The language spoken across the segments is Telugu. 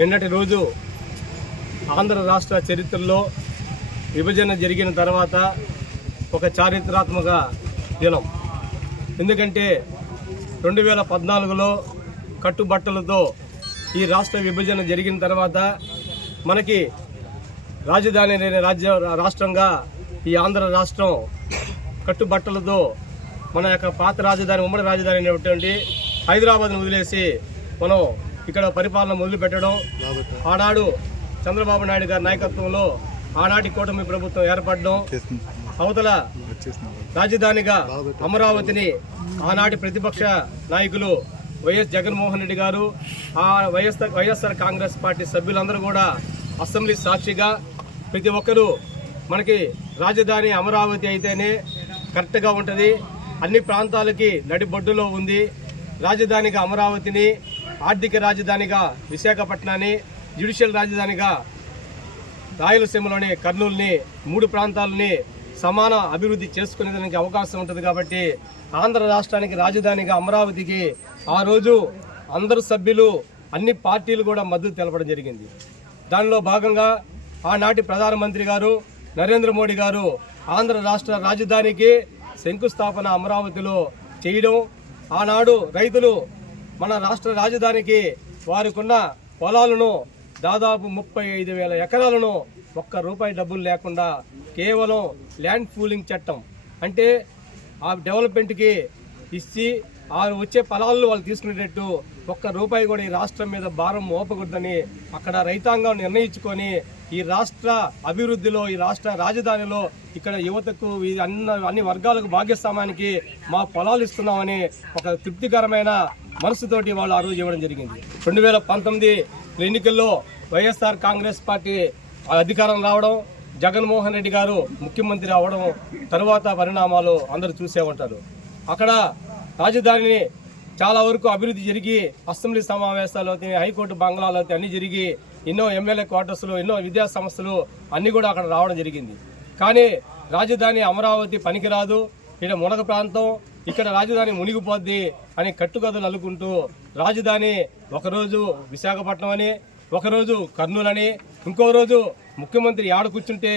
నిన్నటి రోజు ఆంధ్ర రాష్ట్ర చరిత్రలో విభజన జరిగిన తర్వాత ఒక చారిత్రాత్మక దినం. ఎందుకంటే 2014లో కట్టుబట్టలతో ఈ రాష్ట్ర విభజన జరిగిన తర్వాత మనకి రాజధాని లేని రాష్ట్రంగా ఈ ఆంధ్ర రాష్ట్రం కట్టుబట్టలతో మన యొక్క పాత రాజధాని ఉమ్మడి రాజధాని అనేటువంటి హైదరాబాద్ను వదిలేసి మనం ఇక్కడ పరిపాలన మొదలుపెట్టడం, ఆనాడు చంద్రబాబు నాయుడు గారి నాయకత్వంలో ఆనాటి కూటమి ప్రభుత్వం ఏర్పడడం, అవతల రాజధానిగా అమరావతిని ఆనాటి ప్రతిపక్ష నాయకులు వైఎస్ జగన్మోహన్ రెడ్డి గారు, ఆ వైఎస్ఆర్ కాంగ్రెస్ పార్టీ సభ్యులందరూ కూడా అసెంబ్లీ సాక్షిగా ప్రతి ఒక్కరూ మనకి రాజధాని అమరావతి అయితేనే కరెక్ట్గా ఉంటుంది, అన్ని ప్రాంతాలకి నడిబొడ్డులో ఉంది, రాజధానిగా అమరావతిని, ఆర్థిక రాజధానిగా విశాఖపట్నాన్ని, జ్యుడిషియల్ రాజధానిగా రాయలసీమలోని కర్నూలుని, 3 ప్రాంతాలని సమాన అభివృద్ధి చేసుకునేదానికి అవకాశం ఉంటుంది. కాబట్టి ఆంధ్ర రాష్ట్రానికి రాజధానిగా అమరావతికి ఆ రోజు అందరు సభ్యులు, అన్ని పార్టీలు కూడా మద్దతు తెలపడం జరిగింది. దానిలో భాగంగా ఆనాటి ప్రధానమంత్రి గారు నరేంద్ర మోడీ గారు ఆంధ్ర రాష్ట్ర రాజధానికి శంకుస్థాపన అమరావతిలో చేయడం, ఆనాడు రైతులు మన రాష్ట్ర రాజధానికి వారికున్న పొలాలను దాదాపు 35,000 ఎకరాలను ₹1 డబ్బులు లేకుండా కేవలం ల్యాండ్ పూలింగ్ చట్టం అంటే ఆ డెవలప్మెంట్కి ఇచ్చి ఆ వచ్చే ఫలాలను వాళ్ళు తీసుకునేటట్టు ₹1 కూడా ఈ రాష్ట్రం మీద భారం మోపకూడదని అక్కడ రైతాంగం నిర్ణయించుకొని ఈ రాష్ట్ర అభివృద్ధిలో, ఈ రాష్ట్ర రాజధానిలో ఇక్కడ యువతకు అన్ని వర్గాలకు భాగస్వామ్యానికి మా పొలాలు ఇస్తున్నామని ఒక తృప్తికరమైన మనసుతోటి వాళ్ళు ఆ రోజు ఇవ్వడం జరిగింది. 2019 ఎన్నికల్లో వైఎస్ఆర్ కాంగ్రెస్ పార్టీ అధికారం రావడం, జగన్మోహన్ రెడ్డి గారు ముఖ్యమంత్రి అవడం తరువాత పరిణామాలు అందరూ చూసే ఉంటారు. అక్కడ రాజధానిని చాలా వరకు అభివృద్ధి జరిగి అసెంబ్లీ సమావేశాలు అవుతాయి, హైకోర్టు బంగ్లాలు అవుతాయి, అన్ని జరిగి ఎన్నో ఎమ్మెల్యే క్వార్టర్స్లు, ఎన్నో విద్యా సంస్థలు అన్నీ కూడా అక్కడ రావడం జరిగింది. కానీ రాజధాని అమరావతి పనికిరాదు, ఇక్కడ మునగ ప్రాంతం, ఇక్కడ రాజధాని మునిగిపోద్ది అని కట్టుకథలు అల్లుకుంటూ రాజధాని ఒకరోజు విశాఖపట్నం అని, ఒకరోజు కర్నూలు అని, ఇంకో రోజు ముఖ్యమంత్రి ఆడ కూర్చుంటే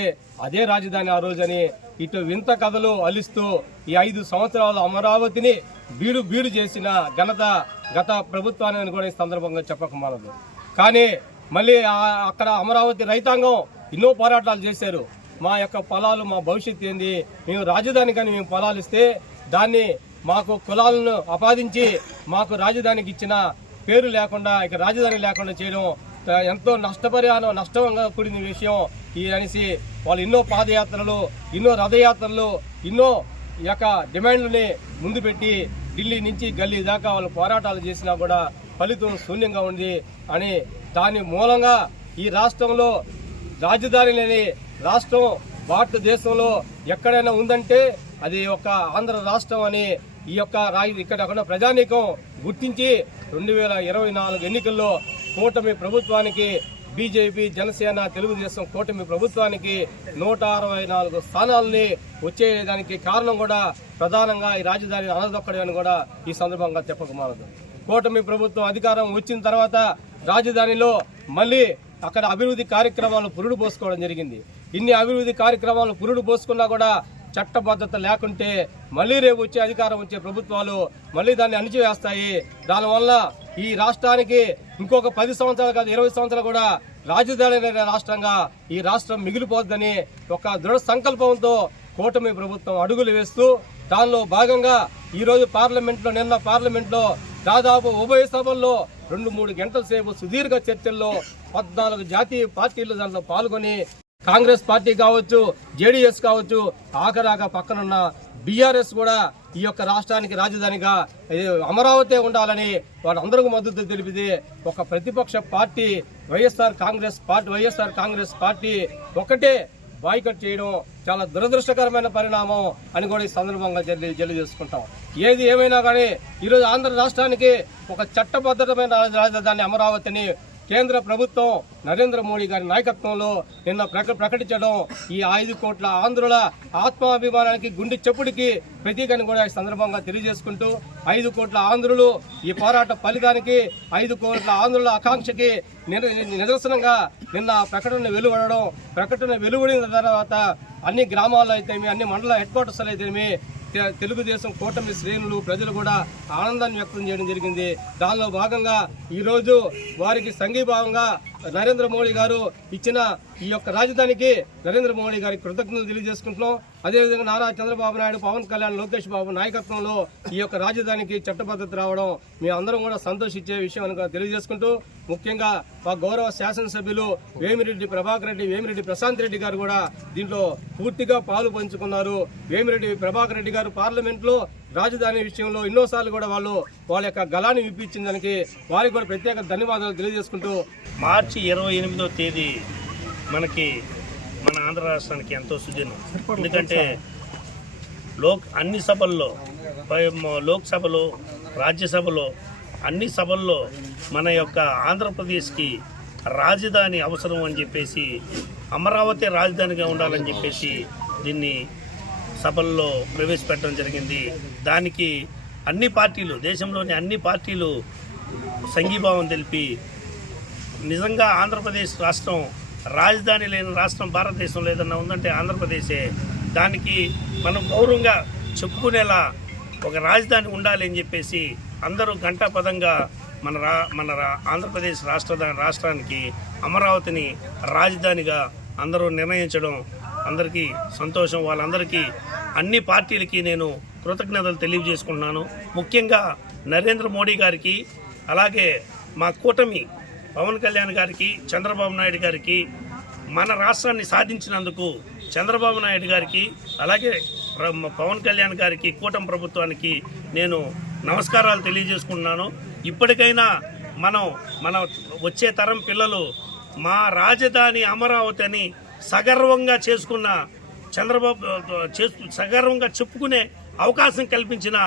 అదే రాజధాని ఆ రోజు అని ఇటు వింత కథలు అల్లిస్తూ ఈ 5 సంవత్సరాలు అమరావతిని బీడు చేసిన ఘనత గత ప్రభుత్వాన్ని కూడా ఈ సందర్భంగా చెప్పకమానదు. కానీ మళ్ళీ అక్కడ అమరావతి రైతాంగం ఎన్నో పోరాటాలు చేశారు. మా యొక్క పొలాలు, మా భవిష్యత్తు ఏంది, మేము రాజధాని కానీ మేము పొలాలు ఇస్తే దాన్ని మాకు కులాలను ఆపాదించి మాకు రాజధానికి ఇచ్చిన పేరు లేకుండా, ఇక రాజధాని లేకుండా చేయడం ఎంతో నష్టంగా కూడిన విషయం ఈ అనేసి వాళ్ళు ఎన్నో పాదయాత్రలు, ఎన్నో రథయాత్రలు, ఎన్నో యొక్క డిమాండ్లని ముందు పెట్టి ఢిల్లీ నుంచి గల్లీ దాకా వాళ్ళు పోరాటాలు చేసినా కూడా ఫలితం శూన్యంగా ఉంది అని దాని మూలంగా ఈ రాష్ట్రంలో రాజధాని లేని రాష్ట్రం భారతదేశంలో ఎక్కడైనా ఉందంటే అది ఒక ఆంధ్ర రాష్ట్రం అని ఈ యొక్క ఇక్కడ ఉన్న ప్రజానీకం గుర్తించి 2024 ఎన్నికల్లో కూటమి ప్రభుత్వానికి, బీజేపీ, జనసేన, తెలుగుదేశం కూటమి ప్రభుత్వానికి 164 స్థానాలని వచ్చేదానికి కారణం కూడా ప్రధానంగా ఈ రాజధాని అనదొక్కడని కూడా ఈ సందర్భంగా చెప్పకమానదు. కూటమి ప్రభుత్వం అధికారం వచ్చిన తర్వాత రాజధానిలో మళ్ళీ అక్కడ అభివృద్ధి కార్యక్రమాలు పురుడు పోసుకోవడం జరిగింది. ఇన్ని అభివృద్ధి కార్యక్రమాలు పురుడు పోసుకున్నా కూడా చట్టబద్ధత లేకుంటే మళ్ళీ రేపు వచ్చే అధికారం వచ్చే ప్రభుత్వాలు మళ్ళీ దాన్ని అణిచివేస్తాయి. దానివల్ల ఈ రాష్ట్రానికి ఇంకొక 10 సంవత్సరాలు కాదు 20 సంవత్సరాలు కూడా రాజధాని రాష్ట్రంగా ఈ రాష్ట్రం మిగిలిపోద్దని ఒక దృఢ సంకల్పంతో కూటమి ప్రభుత్వం అడుగులు వేస్తూ దానిలో భాగంగా ఈరోజు నిన్న పార్లమెంట్లో దాదాపు ఉభయ సభల్లో 2-3 గంటల సేపు సుదీర్ఘ చర్చల్లో 14 జాతీయ పార్టీలు దాంట్లో పాల్గొని కాంగ్రెస్ పార్టీ కావచ్చు, జేడీఎస్ కావచ్చు, ఆఖరాగా పక్కనున్న బీఆర్ఎస్ కూడా ఈ యొక్క రాష్ట్రానికి రాజధానిగా అమరావతి ఉండాలని వాళ్ళందరికీ మద్దతు తెలిపితే ఒక ప్రతిపక్ష పార్టీ వైఎస్ఆర్ కాంగ్రెస్ పార్టీ ఒకటే బాయ్కట్ చేయడం చాలా దురదృష్టకరమైన పరిణామం అని కూడా ఈ సందర్భంగా తెలియజేసుకుంటాం. ఏది ఏమైనా కానీ ఈరోజు ఆంధ్ర రాష్ట్రానికి ఒక చట్టబద్ధమైన రాజధాని అమరావతిని కేంద్ర ప్రభుత్వం నరేంద్ర మోడీ గారి నాయకత్వంలో నిన్న ప్రకటించడం ఈ 5 కోట్ల ఆంధ్రుల ఆత్మాభిమానానికి గుండె చెప్పుడికి ప్రతీకని కూడా ఈ సందర్భంగా తెలియజేసుకుంటూ 5 కోట్ల ఆంధ్రులు ఈ పోరాట ఫలితానికి 5 కోట్ల ఆంధ్రుల ఆకాంక్షకి నిదర్శనంగా నిన్న ప్రకటన వెలువడిన తర్వాత అన్ని గ్రామాల్లో అయితేమి అన్ని మండల హెడ్ క్వార్టర్స్ అయితేమి తెలుగుదేశం కూటమి శ్రేణులు ప్రజలు కూడా ఆనందాన్ని వ్యక్తం చేయడం జరిగింది. దానిలో భాగంగా ఈరోజు వారికి సంఘీభావంగా నరేంద్ర మోడీ గారు ఇచ్చిన ఈ యొక్క రాజధానికి నరేంద్ర మోడీ గారికి కృతజ్ఞతలు తెలియజేసుకుంటున్నాం. అదేవిధంగా నారా చంద్రబాబు నాయుడు, పవన్ కళ్యాణ్, లోకేష్ బాబు నాయకత్వంలో ఈ యొక్క రాజధానికి చట్టబద్ధత రావడం మేము అందరం కూడా సంతోషించే విషయం అని తెలియజేసుకుంటూ, ముఖ్యంగా మా గౌరవ శాసనసభ్యులు వేమిరెడ్డి ప్రభాకర్ రెడ్డి, వేమిరెడ్డి ప్రశాంత్ రెడ్డి గారు కూడా దీంట్లో పూర్తిగా పాలు పంచుకున్నారు. వేమిరెడ్డి ప్రభాకర్ రెడ్డి గారు పార్లమెంట్లో రాజధాని విషయంలో ఎన్నోసార్లు కూడా వాళ్ళ యొక్క గళాన్ని విప్పించిన దానికి వారికి కూడా ప్రత్యేక ధన్యవాదాలు తెలియజేసుకుంటూ, మార్చి 28వ తేదీ మన ఆంధ్ర రాష్ట్రానికి ఎంతో సుదినం. ఎందుకంటే అన్ని సభల్లో, లోక్సభలో, రాజ్యసభలో, అన్ని సభల్లో మన యొక్క ఆంధ్రప్రదేశ్కి రాజధాని అవసరం అని చెప్పేసి, అమరావతి రాజధానిగా ఉండాలని చెప్పేసి దీన్ని సభల్లో ప్రవేశపెట్టడం జరిగింది. దానికి అన్ని పార్టీలు, దేశంలోని అన్ని పార్టీలు సంఘీభావం తెలిపి నిజంగా ఆంధ్రప్రదేశ్ రాష్ట్రం రాజధాని లేని రాష్ట్రం భారతదేశంలో ఏదన్నా ఉందంటే ఆంధ్రప్రదేశే. దానికి మనం గౌరవంగా చెప్పుకునేలా ఒక రాజధాని ఉండాలి అని చెప్పేసి అందరూ ఘంటాపదంగా మన ఆంధ్రప్రదేశ్ రాష్ట్రానికి అమరావతిని రాజధానిగా అందరూ నిర్ణయించడం అందరికీ సంతోషం. వాళ్ళందరికీ, అన్ని పార్టీలకి నేను కృతజ్ఞతలు తెలియజేసుకుంటున్నాను. ముఖ్యంగా నరేంద్ర మోడీ గారికి, అలాగే మా కూటమి పవన్ కళ్యాణ్ గారికి, చంద్రబాబు నాయుడు గారికి, మన రాష్ట్రాన్ని సాధించినందుకు చంద్రబాబు నాయుడు గారికి, అలాగే పవన్ కళ్యాణ్ గారికి, కూటమి ప్రభుత్వానికి నేను నమస్కారాలు తెలియజేసుకుంటున్నాను. ఇప్పటికైనా మన వచ్చే తరం పిల్లలు మా రాజధాని అమరావతి అని సగర్వంగా చేసుకున్న సగర్వంగా చెప్పుకునే అవకాశం కల్పించిన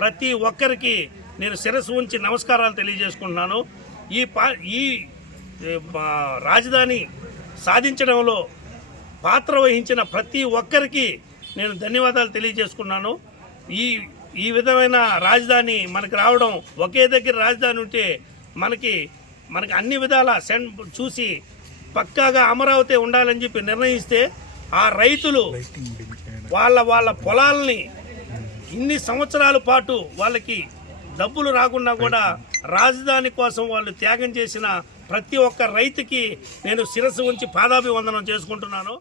ప్రతి ఒక్కరికి నేను శిరస్సు ఉంచి నమస్కారాలు తెలియజేసుకుంటున్నాను. ఈ రాజధాని సాధించడంలో పాత్ర వహించిన ప్రతి ఒక్కరికి నేను ధన్యవాదాలు తెలియజేసుకున్నాను. ఈ విధమైన రాజధాని మనకు రావడం, ఒకే దగ్గర రాజధాని ఉంటే మనకి అన్ని విధాల చూసి పక్కాగా అమరావతి ఉండాలని చెప్పి నిర్ణయిస్తే ఆ రైతులు వాళ్ళ పొలాలని ఇన్ని సంవత్సరాల పాటు వాళ్ళకి డబ్బులు రాకుండా కూడా రాజధాని కోసం వాళ్ళు త్యాగం చేసిన ప్రతి ఒక్క రైతుకి నేను శిరస్సు ఉంచి పాదాభివందనం చేసుకుంటున్నాను.